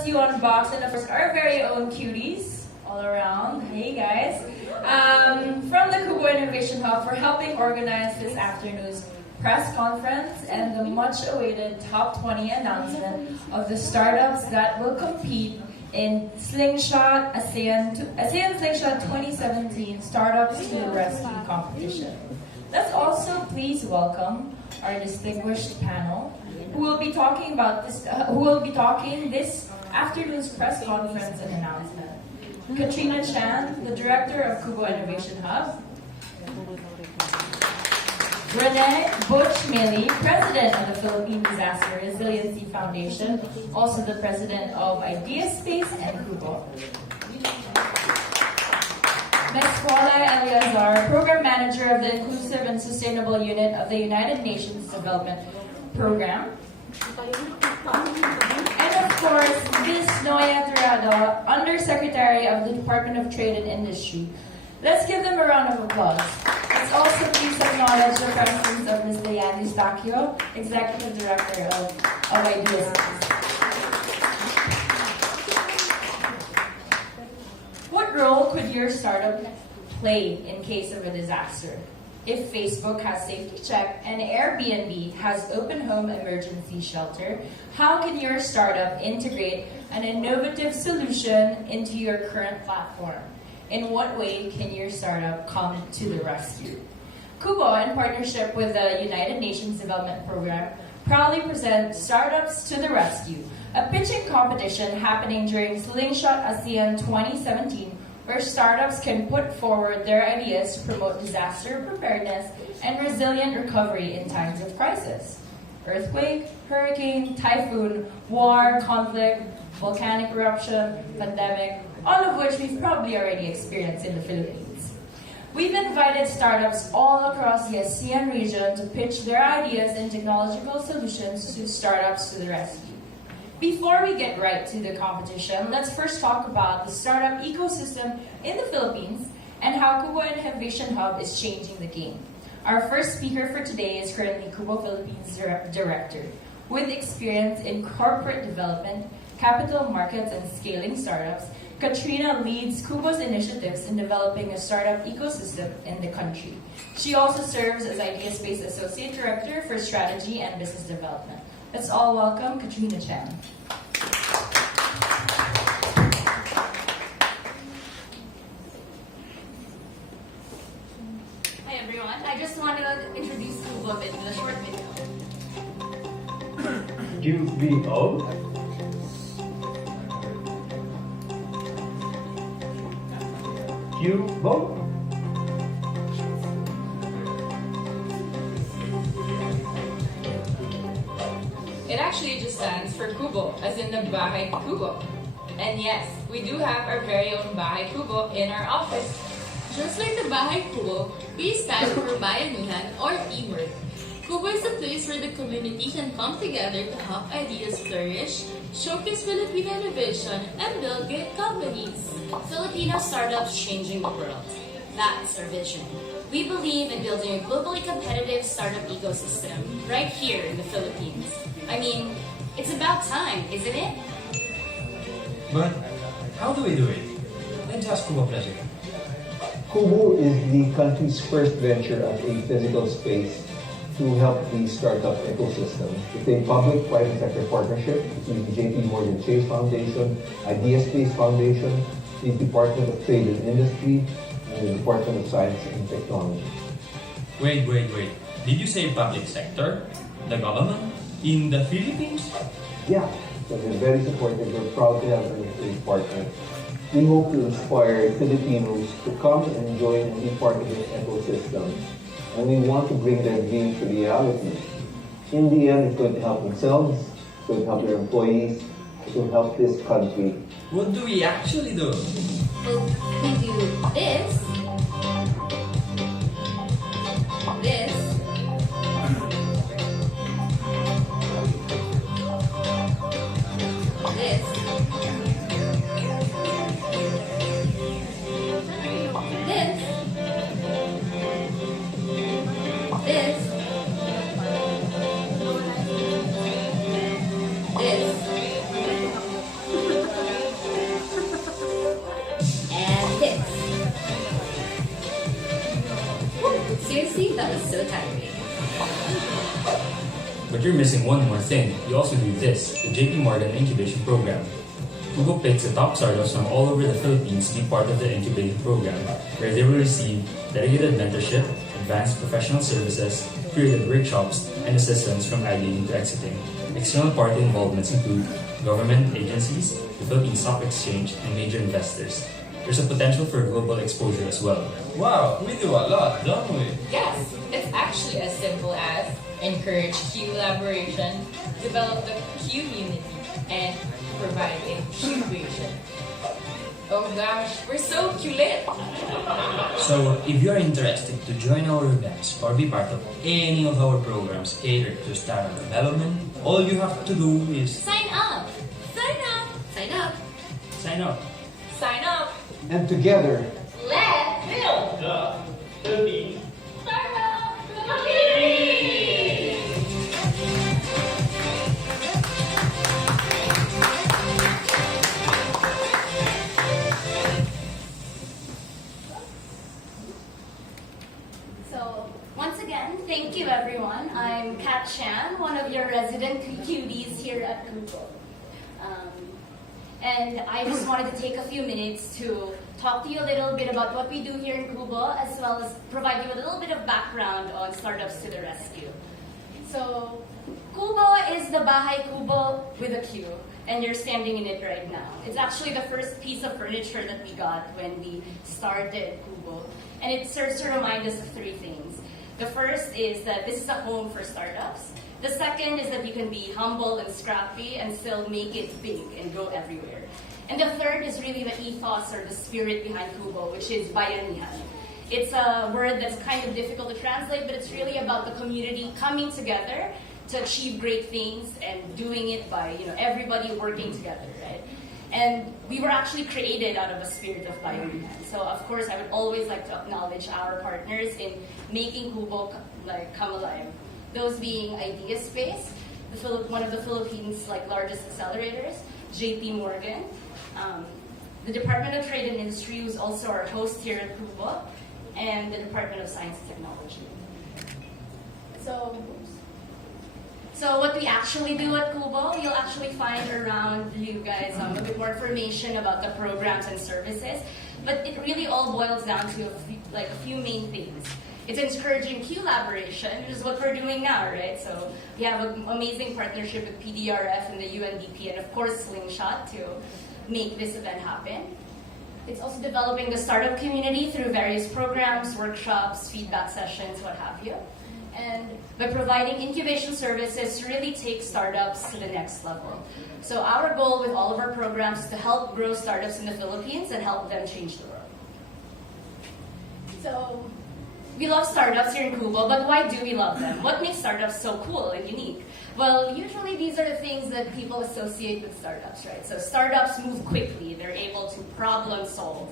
us you unbox, and of course our very own cuties all around. Hey guys. From the QBO Innovation Hub for helping organize this afternoon's press conference and the much-awaited top 20 announcement of the startups that will compete in Slingshot ASEAN Slingshot 2017 Startups to the Rescue competition. Let's also please welcome our distinguished panel who will be talking this afternoon's press conference and announcement. Katrina Chan, the director of QBO Innovation Hub. Renee Butch-Millie, president of the Philippine Disaster Resiliency Foundation, also the president of Ideaspace and QBO. Ms. Wala Eliazar, program manager of the Inclusive and Sustainable Unit of the United Nations Development Program. And of course, Ms. Noya Tirado, Undersecretary of the Department of Trade and Industry. Let's give them a round of applause. Let's also please acknowledge the presence of Ms. Leanne Eustachio, Executive Director of Ideaspace. What role could your startup play in case of a disaster? If Facebook has Safety Check and Airbnb has Open Home Emergency Shelter, how can your startup integrate an innovative solution into your current platform? In what way can your startup come to the rescue? QBO, in partnership with the United Nations Development Program, proudly presents Startups to the Rescue, a pitching competition happening during Slingshot ASEAN 2017, where startups can put forward their ideas to promote disaster preparedness and resilient recovery in times of crisis. Earthquake, hurricane, typhoon, war, conflict, volcanic eruption, pandemic, all of which we've probably already experienced in the Philippines. We've invited startups all across the ASEAN region to pitch their ideas and technological solutions to startups to the rescue. Before we get right to the competition, let's first talk about the startup ecosystem in the Philippines and how QBO Innovation Hub is changing the game. Our first speaker for today is currently QBO Philippines Director. With experience in corporate development, capital markets, and scaling startups, Katrina leads QBO's initiatives in developing a startup ecosystem in the country. She also serves as Ideaspace Associate Director for Strategy and Business Development. Let's all welcome Katrina Chan. Hi everyone, I just wanted to introduce QBO a bit in a short video. QBO? QBO? It actually just stands for QBO, as in the Bahay Kubo. And yes, we do have our very own Bahay Kubo in our office. Just like the Bahay Kubo, we stand for Bayanihan or teamwork. Kubo is a place where the community can come together to help ideas flourish, showcase Filipino innovation, and build great companies. Filipino startups changing the world. That's our vision. We believe in building a globally competitive startup ecosystem right here in the Philippines. I mean, it's about time, isn't it? But how do we do it? Let's ask Kubo President. QBO is the country's first venture at a physical space to help the startup ecosystem. It's a public-private sector partnership between the JP Morgan Chase Foundation, Ideaspace Foundation, the Department of Trade and Industry, and the Department of Science and Technology. Wait. Did you say public sector? The government? In the Philippines? Yeah, so we're very supportive. We're proud to have a partner. We hope to inspire Filipinos to come and join and be part of this ecosystem. And we want to bring their dreams to reality. In the end, it's going to help themselves, it's going to help their employees, it will help this country. What do we actually do? Well, we do this, this, this, this, But you're missing one more thing. You also do this, the JP Morgan Incubation Program. QBO picks the top startups from all over the Philippines to be part of the incubating program, where they will receive dedicated mentorship, advanced professional services, creative workshops, and assistance from ideating to exiting. External party involvements include government agencies, the Philippine Stock Exchange, and major investors. There's a potential for global exposure as well. Wow, we do a lot, don't we? Yes, it's actually as simple as encourage Q collaboration, develop the Q community, and provide incubation. Oh gosh, we're so Q-lit! So, if you are interested to join our events or be part of any of our programs catered to startup development, all you have to do is Sign up! Sign up! Sign up! sign up. Sign up! And together, Let's build! Startup community! So, once again, thank you everyone. I'm Kat Chan, one of your resident QBs here at QBO. And I just wanted to take a few minutes to talk to you a little bit about what we do here in QBO, as well as provide you a little bit of background on Startups to the Rescue. So, QBO is the Bahay Kubo with a Q, and you're standing in it right now. It's actually the first piece of furniture that we got when we started QBO, and it serves to remind us of three things. The first is that this is a home for startups. The second is that you can be humble and scrappy and still make it big and go everywhere. And the third is really the ethos or the spirit behind QBO, which is bayanihan. It's a word that's kind of difficult to translate, but it's really about the community coming together to achieve great things and doing it by everybody working together, right? And we were actually created out of a spirit of bayanihan. So of course, I would always like to acknowledge our partners in making QBO come alive. Those being Idea Space, one of the Philippines' largest accelerators, JP Morgan, the Department of Trade and Industry, who's also our host here at QBO, and the Department of Science and Technology. So what we actually do at QBO, you'll actually find around you guys a bit more information about the programs and services, but it really all boils down to a few main things. It's encouraging collaboration, which is what we're doing now, right? So we have an amazing partnership with PDRF and the UNDP, and of course Slingshot to make this event happen. It's also developing the startup community through various programs, workshops, feedback sessions, what have you. And by providing incubation services to really take startups to the next level. So our goal with all of our programs is to help grow startups in the Philippines and help them change the world. So we love startups here in QBO, but why do we love them? What makes startups so cool and unique? Well, usually these are the things that people associate with startups, right? So startups move quickly, they're able to problem solve,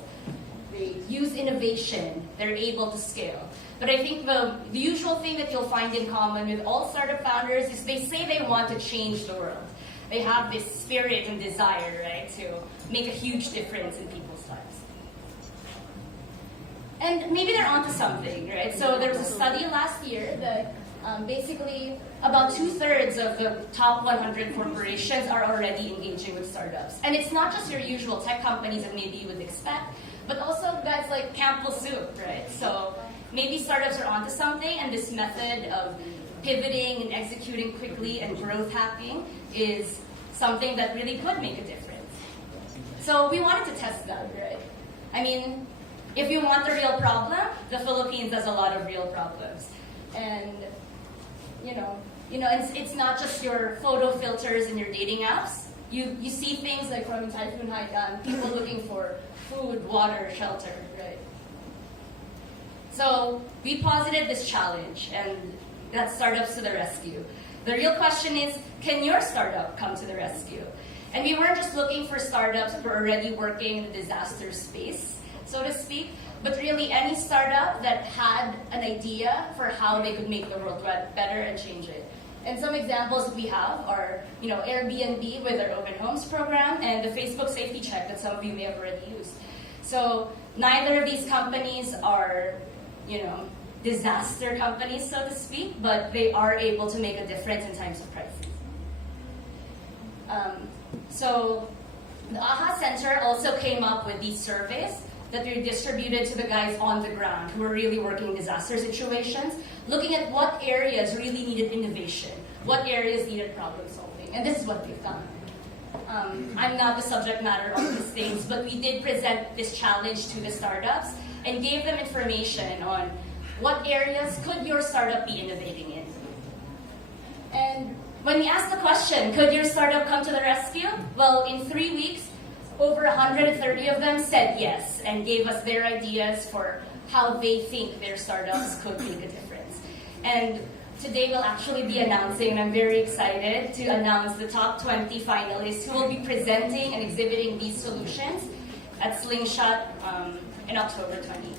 they use innovation, they're able to scale. But I think the usual thing that you'll find in common with all startup founders is they say they want to change the world. They have this spirit and desire, right, to make a huge difference in people's lives. And maybe they're onto something, right? So there was a study last year that basically about 2/3 of the top 100 corporations are already engaging with startups. And it's not just your usual tech companies that maybe you would expect, but also guys like Campbell Soup, right? So maybe startups are onto something, and this method of pivoting and executing quickly and growth hacking is something that really could make a difference. So we wanted to test that, right? I mean, if you want a real problem, the Philippines has a lot of real problems. And, it's not just your photo filters and your dating apps. You see things like from Typhoon Haiyan, people looking for food, water, shelter, right? So we posited this challenge, and that's Startups to the Rescue. The real question is, can your startup come to the rescue? And we weren't just looking for startups who are already working in the disaster space, so to speak, but really any startup that had an idea for how they could make the world better and change it. And some examples we have are, Airbnb with their Open Homes program and the Facebook Safety Check that some of you may have already used. So neither of these companies are, disaster companies, so to speak, but they are able to make a difference in times of crisis. So the AHA Center also came up with these surveys that we distributed to the guys on the ground who are really working in disaster situations, looking at what areas really needed innovation, what areas needed problem solving, and this is what we've done. I'm not the subject matter of these things, but we did present this challenge to the startups and gave them information on what areas could your startup be innovating in. And when we asked the question, could your startup come to the rescue? Well, in 3 weeks, over 130 of them said yes and gave us their ideas for how they think their startups could make a difference. And today we'll actually be announcing, and I'm very excited to announce the top 20 finalists who will be presenting and exhibiting these solutions at Slingshot in October 20.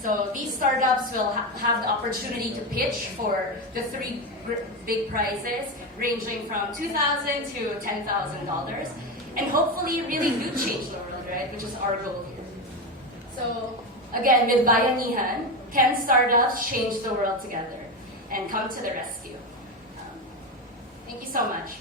So these startups will have the opportunity to pitch for the 3 big prizes, ranging from $2,000 to $10,000, and hopefully really do change the world, right? Which is our goal here. So again, with Bayanihan, 10 startups change the world together and come to the rescue. Thank you so much.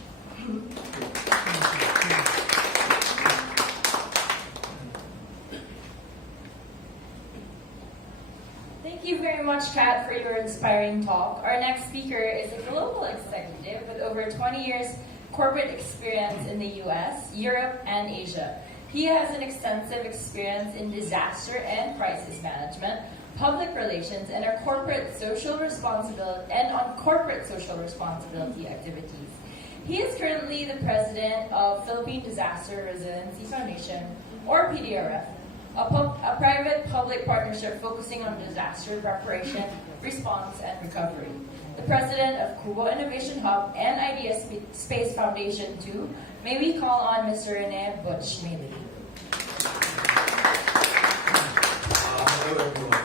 Thank you very much, Kat, for your inspiring talk. Our next speaker is a global executive with over 20 years corporate experience in the US, Europe, and Asia. He has an extensive experience in disaster and crisis management, public relations, and on corporate social responsibility activities. He is currently the president of Philippine Disaster Resiliency Foundation, or PDRF, a private public partnership focusing on disaster preparation, response, and recovery. The president of QBO Innovation Hub and Idea Space Foundation too. May we call on Mr. Rene Butch Mealy. Hello everyone.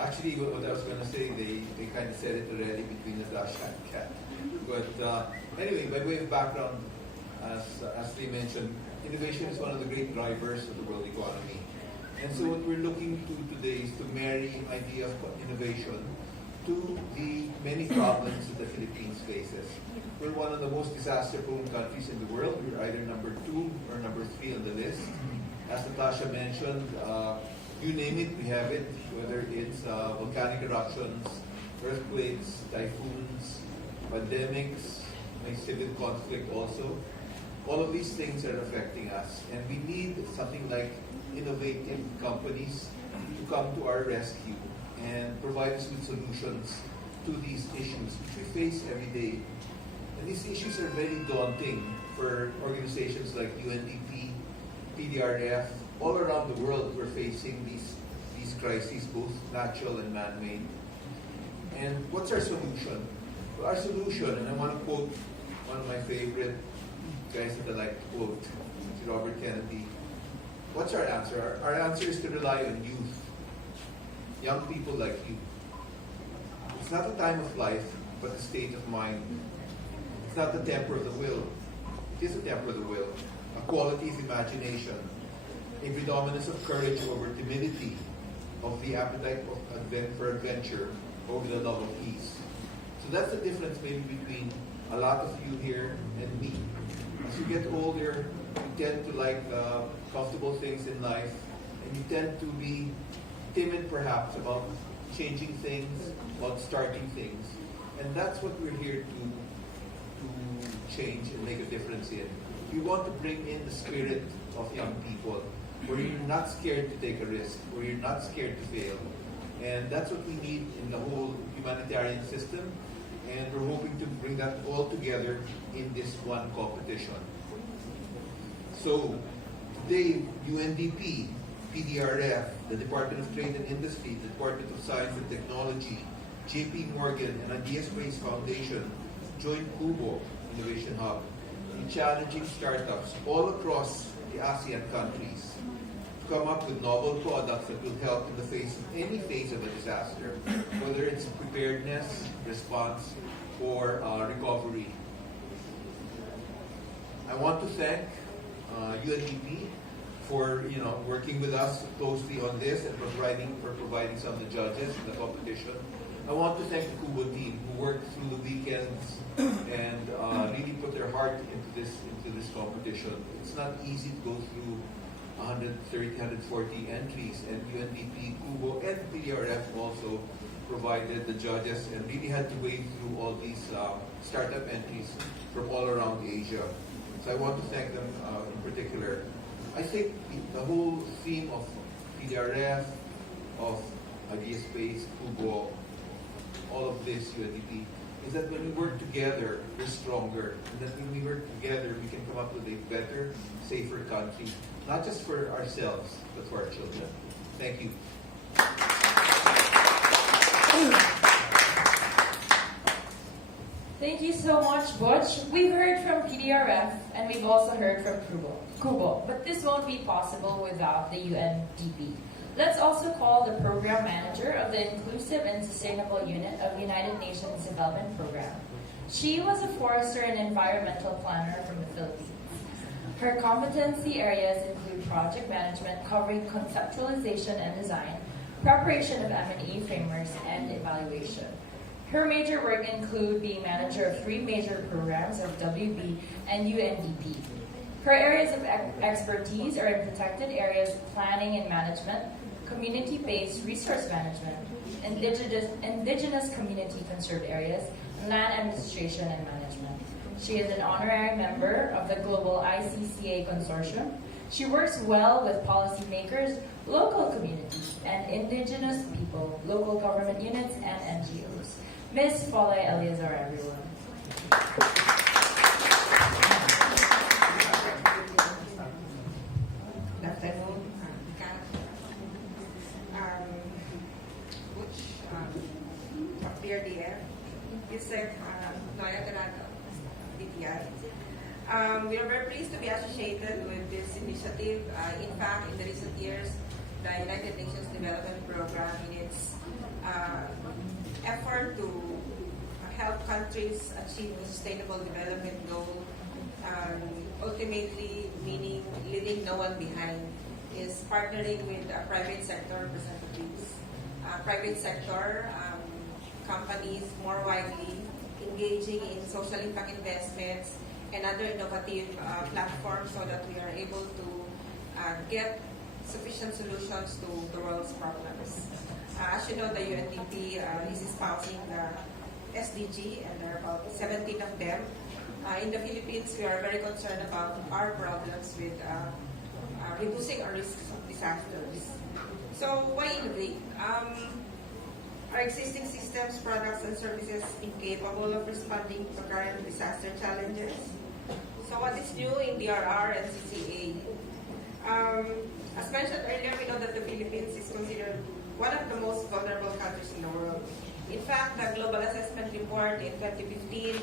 Actually, what I was going to say, they kind of said it already between Natasha and Kat. But anyway, by way of background, as they mentioned, innovation is one of the great drivers of the world economy. And so what we're looking to today is to marry idea of innovation to the many problems that the Philippines faces. We're one of the most disaster-prone countries in the world. We're either number 2 or number 3 on the list. As Natasha mentioned, you name it, we have it, whether it's volcanic eruptions, earthquakes, typhoons, pandemics, civil conflict also. All of these things are affecting us, and we need something like innovative companies to come to our rescue and provide us with solutions to these issues which we face every day. And these issues are very daunting for organizations like UNDP, PDRF. All around the world we're facing these crises, both natural and man-made. And what's our solution? Well, our solution, and I want to quote one of my favorite guys that I like to quote, Robert Kennedy. What's our answer? Our answer is to rely on youth, young people like you. It's not a time of life, but a state of mind. It's not the temper of the will. It is a temper of the will, a quality of imagination, a predominance of courage over timidity, of the appetite for adventure over the love of peace. So that's the difference maybe between a lot of you here and me. As you get older, you tend to like comfortable things in life, and you tend to be timid perhaps about changing things, about starting things. And that's what we're here to change and make a difference in. We want to bring in the spirit of young people, where you're not scared to take a risk, where you're not scared to fail. And that's what we need in the whole humanitarian system, and we're hoping to bring that all together in this one competition. So today, UNDP, PDRF, the Department of Trade and Industry, the Department of Science and Technology, JP Morgan, and Idea Space Foundation joined QBO Innovation Hub in challenging startups all across the ASEAN countries to come up with novel products that will help in the face of any phase of a disaster, whether it's preparedness, response, or recovery. I want to thank UNDP for working with us closely on this and providing some of the judges in the competition. I want to thank the QBO team who worked through the weekends and really put their heart into this competition. It's not easy to go through 130, 140 entries, and UNDP, QBO, and PDRF also provided the judges and really had to wade through all these startup entries from all around Asia. So I want to thank them in particular. I think the whole theme of PDRF, of Idea Space, QBO, all of this, UNDP, is that when we work together, we're stronger. And that when we work together, we can come up with a better, safer country, not just for ourselves, but for our children. Thank you. Thank you so much, Butch. We've heard from PDRF and we've also heard from QBO, but this won't be possible without the UNDP. Let's also call the Program Manager of the Inclusive and Sustainable Unit of United Nations Development Program. She was a forester and environmental planner from the Philippines. Her competency areas include project management covering conceptualization and design, preparation of M&E frameworks, and evaluation. Her major work include being manager of 3 major programs of WB and UNDP. Her areas of expertise are in protected areas planning and management, community-based resource management, indigenous community conserved areas, land administration and management. She is an honorary member of the Global ICCA Consortium. She works well with policymakers, local communities, and indigenous people, local government units, and NGOs. Ms. Folay Eleazar, everyone. Good afternoon. Butch, PRDF, Yusek, Noya Ganado, DTI. We are very pleased to be associated with this initiative. In fact, in the recent years, the United Nations Development Program, in its effort to help countries achieve the sustainable development goal, ultimately meaning leaving no one behind, is partnering with private sector representatives. Private sector companies more widely engaging in social impact investments and other innovative platforms so that we are able to get sufficient solutions to the world's problems. As you know, the UNDP is espousing the SDG, and there are about 17 of them. In the Philippines, we are very concerned about our problems with reducing our risks of disasters. So why innovate? Our existing systems, products, and services incapable of responding to current disaster challenges. So what is new in DRR and CCA? As mentioned earlier, we know that the Philippines is considered one of the most vulnerable countries in the world. In fact, the Global Assessment Report in 2015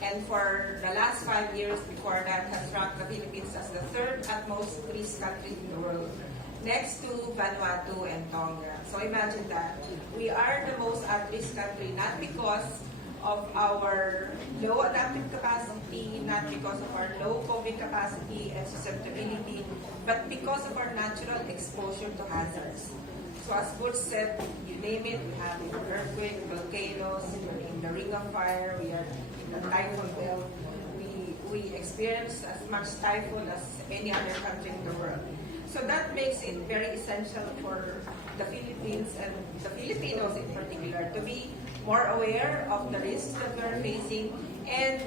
and for the last 5 years before that has ranked the Philippines as the 3rd at most risk country in the world, next to Vanuatu and Tonga. So imagine that. We are the most at-risk country, not because of our low adaptive capacity, not because of our low COVID capacity and susceptibility, but because of our natural exposure to hazards. So as Butch said, you name it, we have earthquake, volcanoes, we're in the ring of fire, we are in the typhoon belt. We experience as much typhoon as any other country in the world. So that makes it very essential for the Philippines and the Filipinos in particular to be more aware of the risks that we're facing and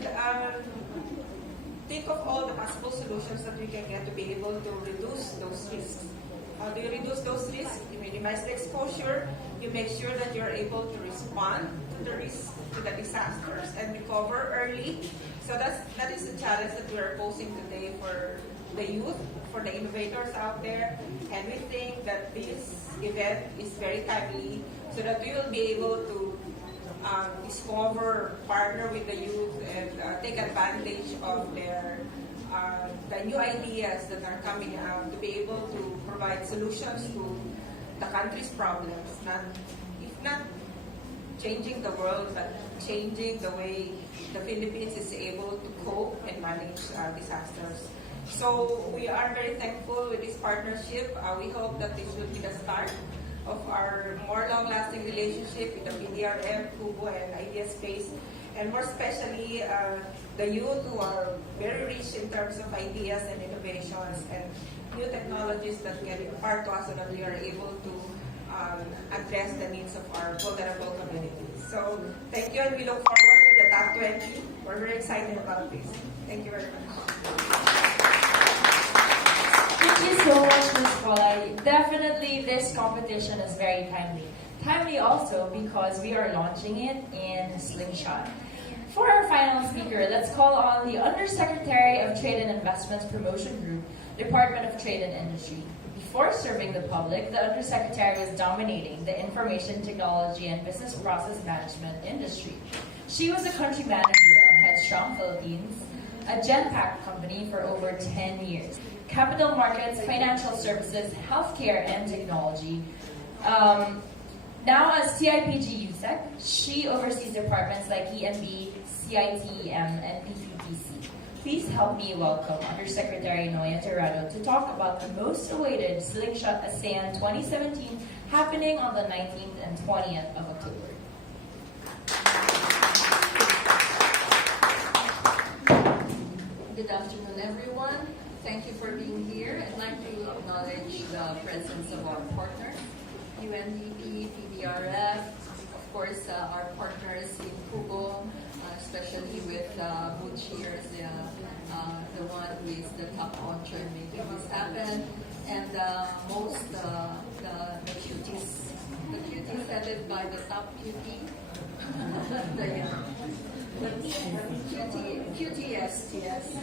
think of all the possible solutions that we can get to be able to reduce those risks. How do you reduce those risks? You minimize the exposure, you make sure that you're able to respond to the risk, to the disasters, and recover early. So that is the challenge that we're posing today for the youth, for the innovators out there, and we think that this event is very timely so that we will be able to discover, partner with the youth, and take advantage of their the new ideas that are coming out to be able to provide solutions to the country's problems, if not changing the world, but changing the way the Philippines is able to cope and manage disasters. So we are very thankful with this partnership. We hope that this will be the start of our more long-lasting relationship with the PDRF, QBO, and Idea Space, and more especially the youth who are very rich in terms of ideas and innovations and new technologies that can impart to us so that we are able to address the needs of our vulnerable communities. So thank you, and we look forward to the top 20. We're very excited about this. Thank you very much. Thank you so much, Ms. Paula. Definitely, this competition is very timely. Timely also because we are launching it in Slingshot. For our final speaker, let's call on the Undersecretary of Trade and Investments Promotion Group, Department of Trade and Industry. Before serving the public, the Undersecretary was dominating the information technology and business process management industry. She was a country manager of Headstrong Philippines, a Genpact company for over 10 years. Capital markets, financial services, healthcare, and technology. Now as CIPG USEC, she oversees departments like EMB, CITEM, and PCTC. Please help me welcome Undersecretary Noya Tirado to talk about the most awaited Slingshot ASEAN 2017 happening on the 19th and 20th of October. Good afternoon, everyone. Thank you for being here. I'd like to acknowledge the presence of our partners, UNDP, PDRF, of course, our partners in QBO, especially with Butch here as the one who is the top honcho in making this happen, and the cuties headed by the top cutie, QTS, yes.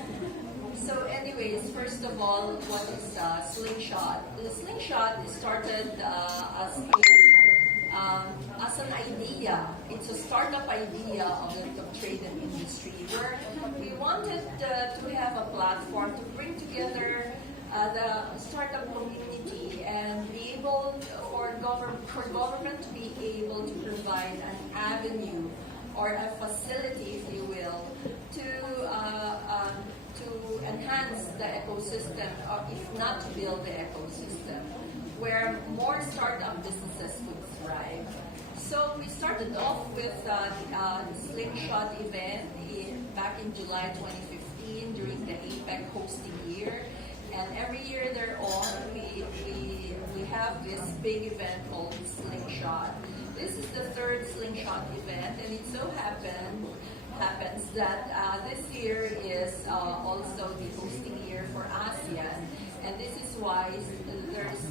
So anyways, first of all, what is Slingshot? The Slingshot started as an idea. It's a startup idea of the trade and industry where we wanted to have a platform to bring together the startup community and be able for government to be able to provide an avenue or a facility, if you will, to enhance the ecosystem, or if not to build the ecosystem, where more startup businesses would thrive. So we started off with the Slingshot event back in July 2015 during the APEC hosting year. And every year thereon, we have this big event called Slingshot. This is the third Slingshot event, and it so happens that this year is also the hosting year for ASEAN. And this is why there's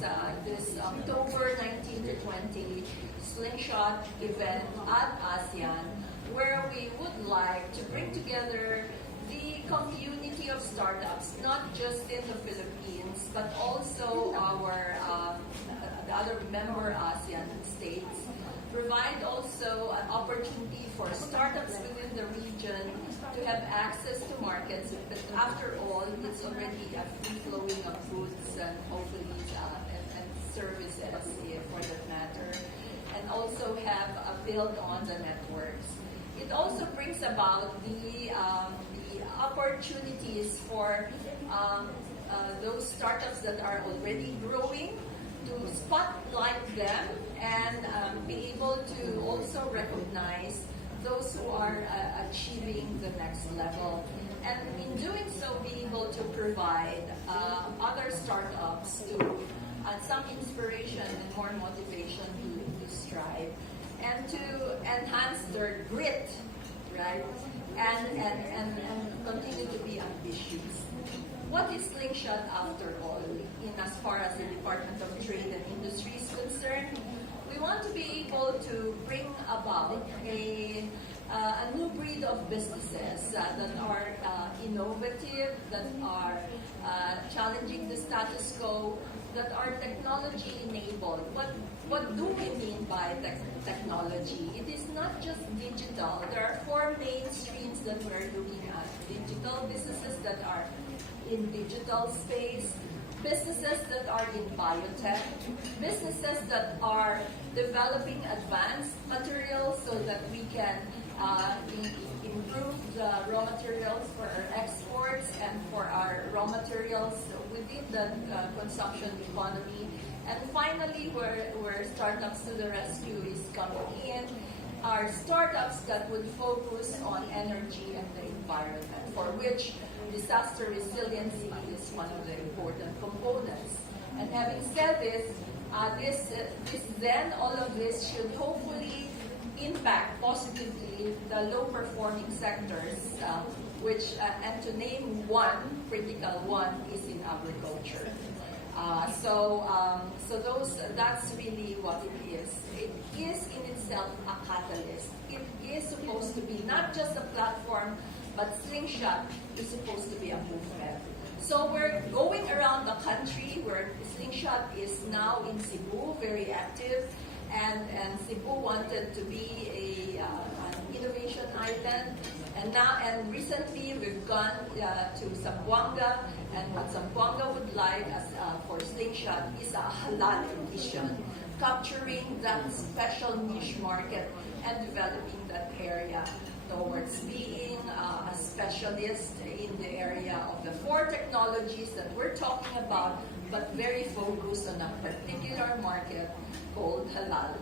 this October 19 to 20 Slingshot event at ASEAN, where we would like to bring together the community of startups, not just in the Philippines, but also our the other member ASEAN states. Provide also an opportunity for startups within the region to have access to markets. But after all, it's already a free flowing of goods and hopefully and services, for that matter, and also have a build on the networks. It also brings about the opportunities for those startups that are already growing to spotlight them and be able to also recognize those who are achieving the next level. And in doing so, be able to provide other startups to some inspiration and more motivation to strive and to enhance their grit, right? And continue to be ambitious. What is Slingshot after all, in as far as the Department of Trade and Industry is concerned? We want to be able to bring about a new breed of businesses that are innovative, that are challenging the status quo, that are technology enabled. What do we mean by technology? It is not just digital. There are four main streams that we're looking at. Digital businesses that are in digital space, businesses that are in biotech, businesses that are developing advanced materials so that we can improve the raw materials for our exports and for our raw materials within the consumption economy. And finally, where startups to the rescue is coming in, are startups that would focus on energy and the environment, for which disaster resiliency is one of the important components. And having said this, all of this should hopefully impact positively the low-performing sectors, and to name one, critical one, is in agriculture. That's really what it is. It is in itself a catalyst. It is supposed to be not just a platform, but Slingshot is supposed to be a movement. So we're going around the country where Slingshot is now in Cebu, very active, and Cebu wanted to be an innovation island. And recently we've gone to Zamboanga, and what Zamboanga would like for Slingshot is a halal edition, capturing that special niche market and developing that area towards being a specialist in the area of the 4 technologies that we're talking about, but very focused on a particular market called halal.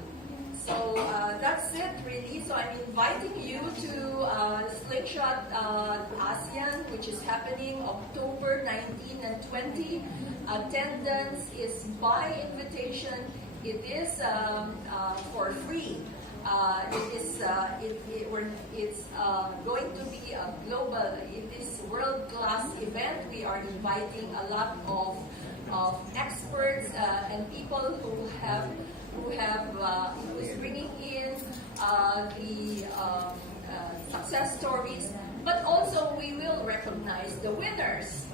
So that's it, really. So I'm inviting you to Slingshot ASEAN, which is happening October 19 and 20. Attendance is by invitation. It is for free. It's going to be a global, it is world-class event. We are inviting a lot of experts and people who is bringing in the success stories, but also we will recognize the winners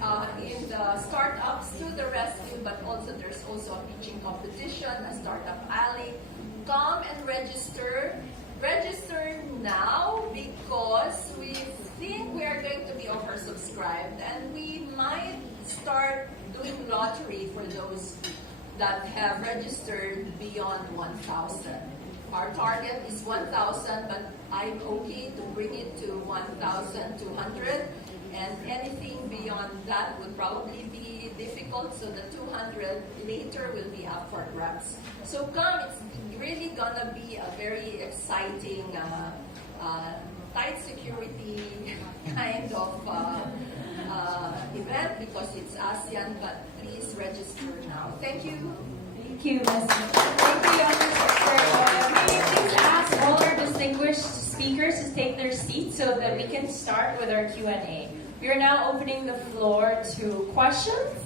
in the startups to the rescue. But also there's also a pitching competition, a startup alley. Come and register. Register now, because we think we are going to be oversubscribed, and we might start doing lottery for those that have registered beyond 1,000. Our target is 1,000, but I'm okay to bring it to 1,200, and anything beyond that would probably be difficult, so the 200 later will be up for grabs. So come, it's really gonna be a very exciting, tight security kind of event, because it's ASEAN, but please register now. Thank you. Thank you, Ms. Thank you, Young Sister. May I please ask all our distinguished speakers to take their seats so that we can start with our Q&A. We are now opening the floor to questions.